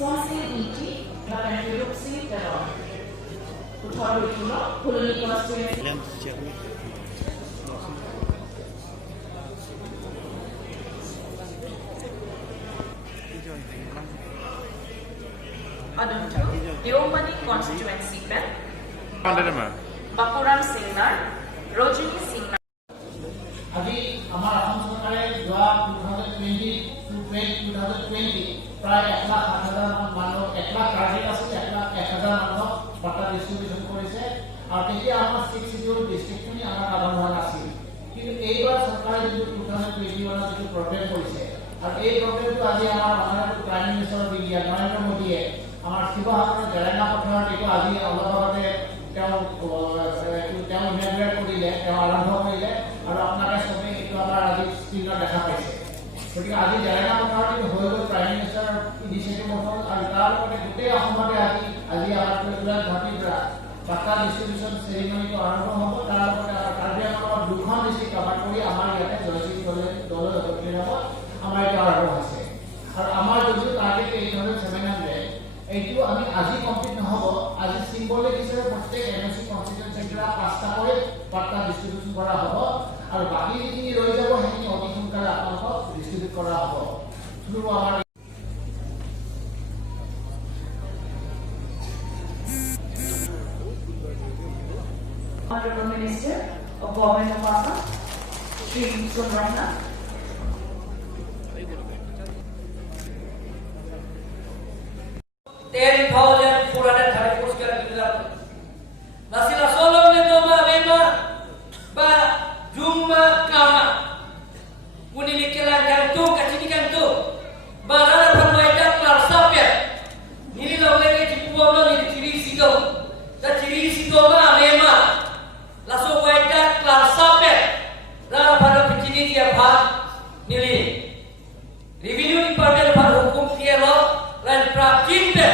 Responsibility dan reduksi teror. Utara Utara, Koloni Constituency. Aduntu, Deomani Constituency Pen. Bakuran Singnar, Rojini Singnar. আজি আমাৰ অসম চৰকাৰে যোৱা 2020 প্ৰায় 1,07,000 মানুহ 1 লাখ টাৰ্গেট আছিল 1,01,000 মানুহক বঁটা ডিষ্ট্ৰিবিউশ্যন কৰিছে আৰু তেতিয়া আমাৰ 6 শিডিউল ডিষ্ট্ৰিক্টখিনি আমাৰ কাম হোৱা নাছিল কিন্তু এইবাৰ চৰকাৰে যিটো 2021 যিটো প্ৰগ্ৰেম কৰিছে আৰু এই প্ৰগ্ৰেমটো আজি আমাৰ মাননীয় প্ৰাইম মিনিষ্টাৰ বিজ্ঞান নৰেন্দ্ৰ মোদীয়ে আমাৰ শিৱসাগৰৰ জেৰেঙা পথাৰত এইটো আজি অলপ আগতে তেওঁ ইনাগুৰেট কৰিলে তেওঁ আৰম্ভ কৰিলে আৰু আপোনালোকে চবেই এইটো আমাৰ আজি স্ক্ৰীণত দেখা পাইছে গতিকে আজি জেৰেঙা পথাৰত হৈ গ'ল প্ৰাইম মিনিষ্টাৰ ইনিচিয়েটিভ হ'ল আৰু তাৰ লগতে গোটেই অসমতে আজি আমাৰ গুৱাহাটীৰ পৰা বাৰ্তা ডিষ্ট্ৰিবিউশ্যন চেৰিমনীটো আৰম্ভ হ'ব তাৰ লগতে কাৰ্বি আংলঙৰ 2খন ডিষ্ট্ৰিক্ট কভাৰ কৰি আমাৰ ইয়াতে জয়শ্ৰী দলত আমাৰ এইটো আৰম্ভ হৈছে আৰু আমাৰ যিটো টাৰ্গেট 8,700 এইটো আমি আজি কমপ্লিট নহ'ব আজি চিম্বলিক হিচাপে প্ৰত্যেক এমএসি কনষ্টিটিউয়েন্সিৰ পৰা 5টা কৰি বাৰ্তা ডিষ্ট্ৰিবিউশ্যন কৰা হ'ব আৰু বাকী যিখিনি ৰৈ যাব সেইখিনি অতি সোনকালে আপোনালোকক ডিষ্ট্ৰিবিউট কৰা হ'ব থ্ৰু আমাৰ Honorable Minister of Government of Assam, Shri Sunratna. Revenue Department par hukum kielo lan prapjin pe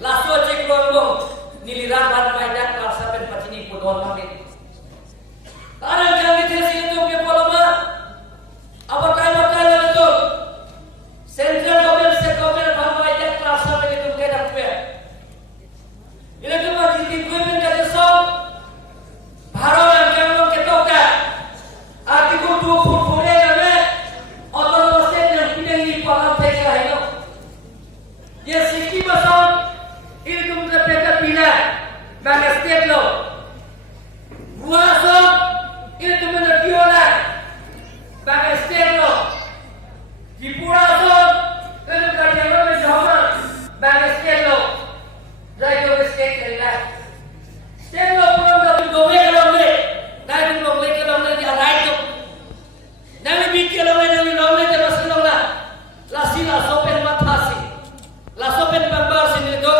laso cek lombong niliran ban pajak kalsa pen patini podon lagi. Karena jangan ditersi itu ke poloma apa kai itu central government state government ban pajak kalsa pen itu ke dak pe. Ini tu masih di government kata so bharo yang jangan kita ka artiku 244 ये सिक्की बसाओ ini तुमसे paper पीला मैं state लो बुआ सो ini तुमने पियोला मैं state लो त्रिपुरा सो ini कार्यालय में जाओ मैं स्टेट लो जाए तो स्टेट करेगा स्टेट लो पूरा तुम दोगे लोगे ना तुम लोग लेके लोगे या राइट तो ना भी के लोगे ना भी लोगे तो बस लोगा लासीला सोपेन माथासी Lasopen member sini itu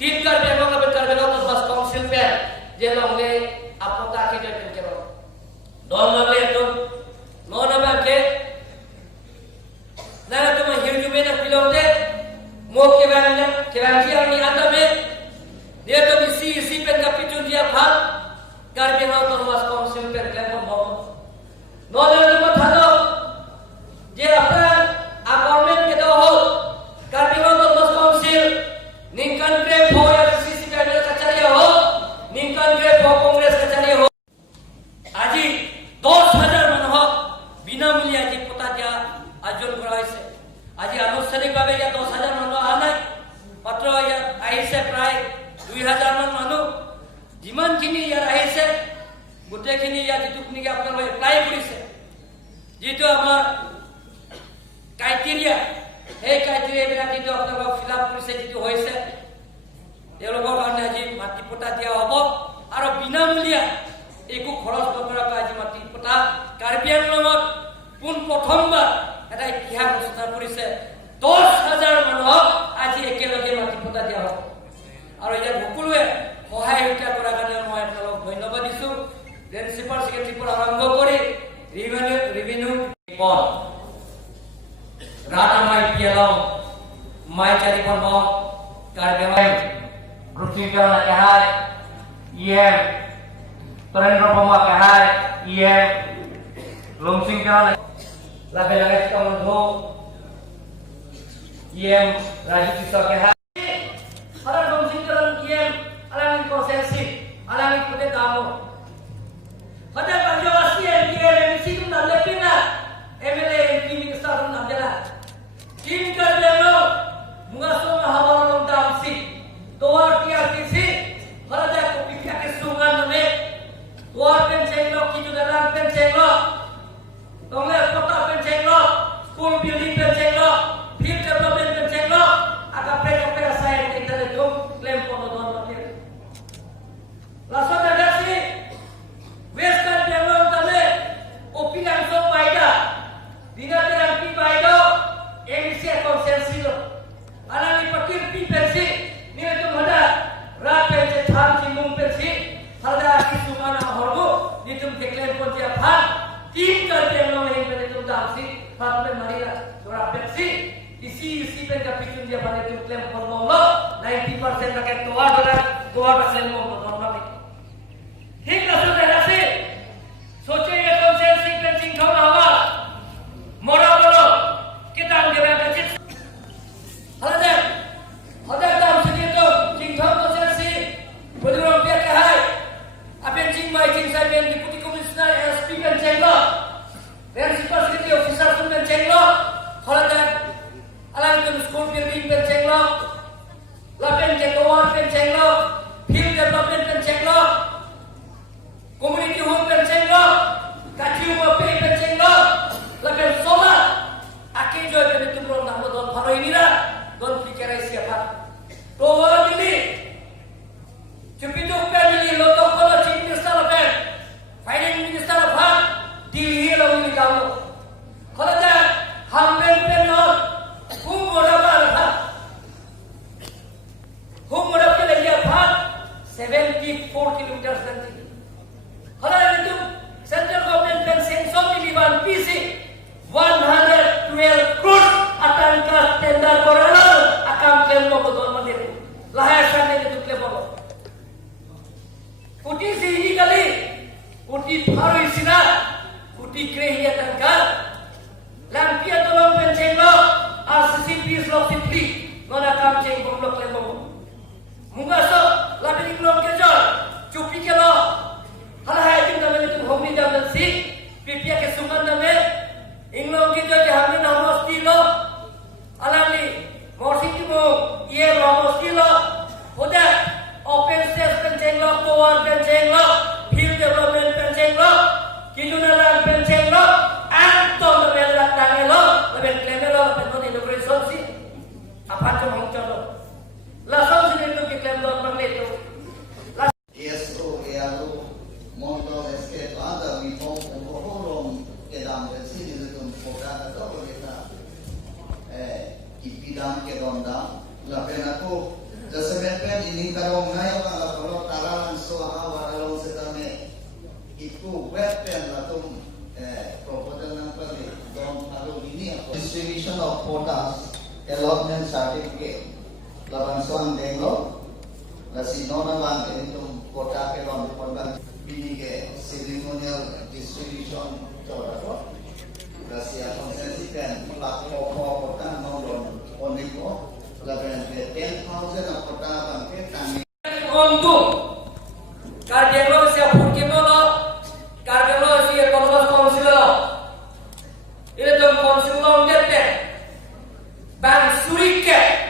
tim kerja memang lebih kerja untuk bas council per jelong le apa tak kita pencero. Don le itu, non apa ke? Nara tu mah hiu jume nak pilih le, mau ke bangnya ni ada me. Dia tu isi pen kapitun dia hal kerja untuk bas council per kelihatan mau. Non le tu mah thado, je apa government kita hol kerja Ninkan grep ho ya CC panel kacariya ho Ninkan grep ho Congress kacariya ho Aji 10,000 মানুহ বিনামূলীয়া আজি পতা দিয়া আয়োজন কৰা হৈছে আজি আনুষ্ঠানিকভাৱে ya 10,000 মানুহ অহা নাই মাত্ৰ ইয়াত আহিছে প্ৰায় 2,000 মান মানুহ যিমানখিনি ইয়াত আহিছে গোটেইখিনি ইয়াত যিটোখিনি আপোনালোকে এপ্লাই কৰিছে যিটো আমাৰ ক্ৰাইটেৰিয়া এই ক্ৰাইটেৰিয়া বিলাক কিন্তু আপোনালোকক ফিল আপ কৰিছে যিটো হৈছে তেওঁলোকৰ কাৰণে আজি মাটি পটা দিয়া হ'ব আৰু বিনামূলীয়া একো খৰচ নকৰাকৈ আজি মাটি পটা কাৰ্বি আংলঙত পোন প্ৰথমবাৰ এটা ইতিহাস ৰচনা কৰিছে 10,000 মানুহক আজি একেলগে মাটি পটা দিয়া হ'ব আৰু ইয়াত সকলোৱে সহায়িতা কৰাৰ কাৰণে মই আপোনালোকক ধন্যবাদ দিছো প্ৰিন্সিপাল সেক্ৰেটাৰীৰ পৰা আৰম্ভ কৰি ৰেভিনিউ পদ Rata mai pialong mai cari pondok karyawan grup singkir nak kahai IM Terendra Poma kahai IM Lung singkir nak laga-laga kita mendho IM Rajit Kisah kahai Para konsingkaran kiem alangin konsensi, alangin pute tamu. Pada kerja aslian kiem MC tu nak lepin lah. MLA MP minister tu nak jalan. Kim kerja lo, mengasung hawa orang damsi. Tuar tiar kisi, pada dah kopi pihak kesungan name. Tuar penceng lo, kitu dalam penceng lo. Tongel kota penceng lo, school building penceng lo, field development penceng lo. Agak pera saya kita itu klaim pondok pakai. Langsung ada sih, Western Bengal tadi, opinion so baida, dengan terang pi baida, emisi konsensi lo. Anak ni pakai pi pensi, ni itu ada rat pensi, tham cimung pensi, ada kisu mana horgo, ni tu klaim pon dia phan, tim kerja lo yang itu damsi, phan pen marilah, surah pensi. Isi pen kapitun dia pada itu klaim formula 90% rakyat tua dolar mau normal ini. Hingga sudah nasi, soce ya konsensi penting kau hawa, moral bolo kita ambil kecil. Ada dalam segitu tingkau konsensi, berdua pihak kahai, apa yang cingmai cingsa yang deputi komisioner SP penceng lo, principal security officer pun penceng lo, alam itu school building penceng lo, lapen jenggoan penceng lo, field development penceng lo, community home penceng lo, kaciu mopi penceng lo, lapen solar, akhir joy itu belum nak don paro ini lah, don pikir siapa, tower ini, cupitu family lotok kalau chief minister lapen, finance minister lapen, dili lo ini kamu, kalau dah hamil penol. Humorapil area part 74 kilometers nanti. Kalau itu central government fencing so miliwan PC 112 crore akan kas tender koral akan klaim mo betul mandir. Lahir sana itu klaim mo. Kuti sini kali, kuti baru isina, kuti krehiya tangka, lampia tolong fencing lo, RCCP slot simply, mana kam ceng bomblok klaim mo. Mungaso labing blok kejol cupi kelo hala hai kita itu homi dalam si pipia kesuman name inglong kita jamin hamos kilo alali morsi kimo ye hamos kilo udah open space penceng lo tower penceng lo field development penceng lo kilunalan penceng lo anton melak tangelo lebih klemelo penon integration si apa cuma ngcono langsung sini tu kita melakukan itu. ESO, EALO, Montol, Escape, ada bipong, orang kedam bersih itu kota atau kita ipidam kedondam. Lapen aku jasemen ini karong ngayo kalau taran soha waralong setame itu weapon latung proposal number don kalau ini distribution of quotas allotment certificate. Laban soang denglo, lasi nona bang itu kota kelon korban ini ke ceremonial distribution coba tu, lasi konsensi kan pelak pokok kota nondon oniko, laban ke 10,000 kota bang ke kami. Untuk kardiolo siapa pun lo, kardiolo siapa kolom konsil lo, ini tu konsil lo ngete, bang surike.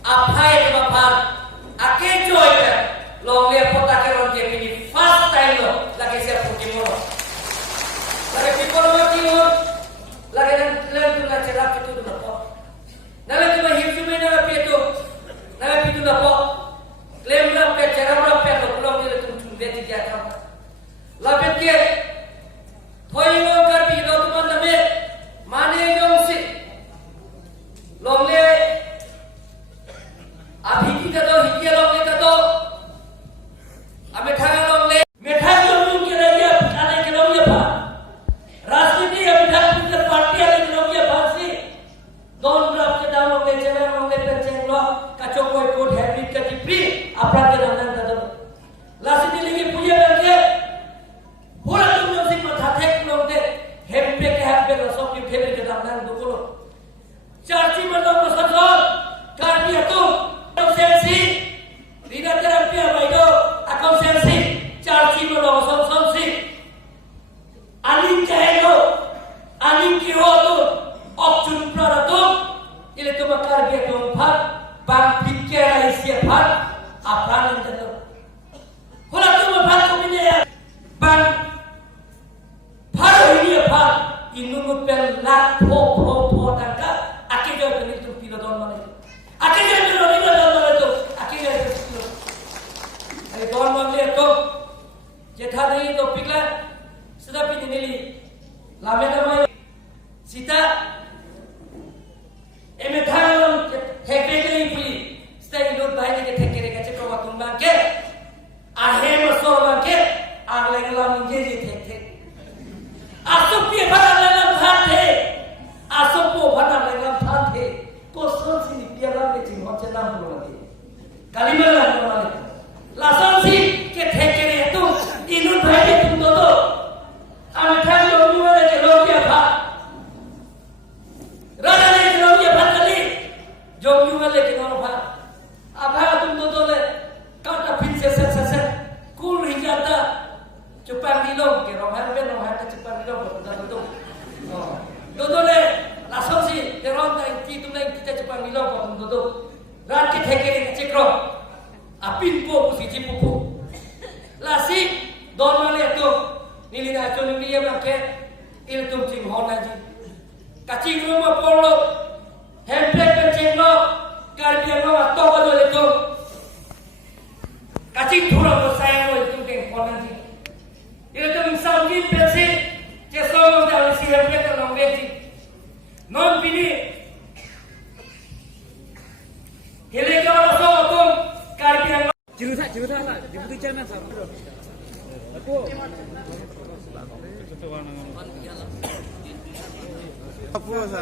Apa yang bapak akan joy lo lihat kota keron jadi first time lo lagi siap pergi moro lagi people pinili. Lame namay sita. Eme thalon hekrekeli puli. Stay load bahine ke thekere kache ko watumba ke. Ahe masorba ke aglengalam ngeji thek. Asok pi bhalang thathe. Asok po bhalang thathe. Ko son sini pialam le jing hoche nam bulati. Kalimalan namale. Lasan si ke thekere tu inun bhaine tum do. Ame thang lo ni wale ke lo pia pha. Rana le ke lo pia pha kali. Jom ni wale ke lo pha. Abha tum do le kata pin se kul hijata cupang dilong ke rohan ke cupang dilong betul do le langsung si teron dai ti tum dai kita cupang dilong do ran ke thekeri ke cekro apin po pusi jipupu lasi don male to nilina to nilia make il tum ting hona ji kacing rumah polo hempe ke ceklo karbian ma to do le to kacing thura mo sayang mo itu ke konan ji itu tu samgin persi je solo da si hempe ka longge ji non bini hele ka wala so to karbian jiruta lah jiruta jangan sama aku apa sa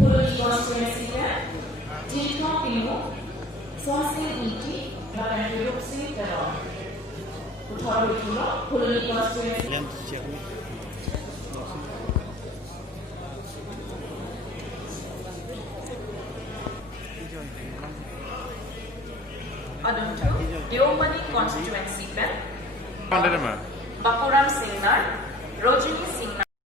Puruli constituency में जितना पिनो स्वास्थ्य नीति बारे में रूप से करो उठाओ उठलो Puruli constituency Aduntu Deomani constituency में Bapuram Singnar Rojini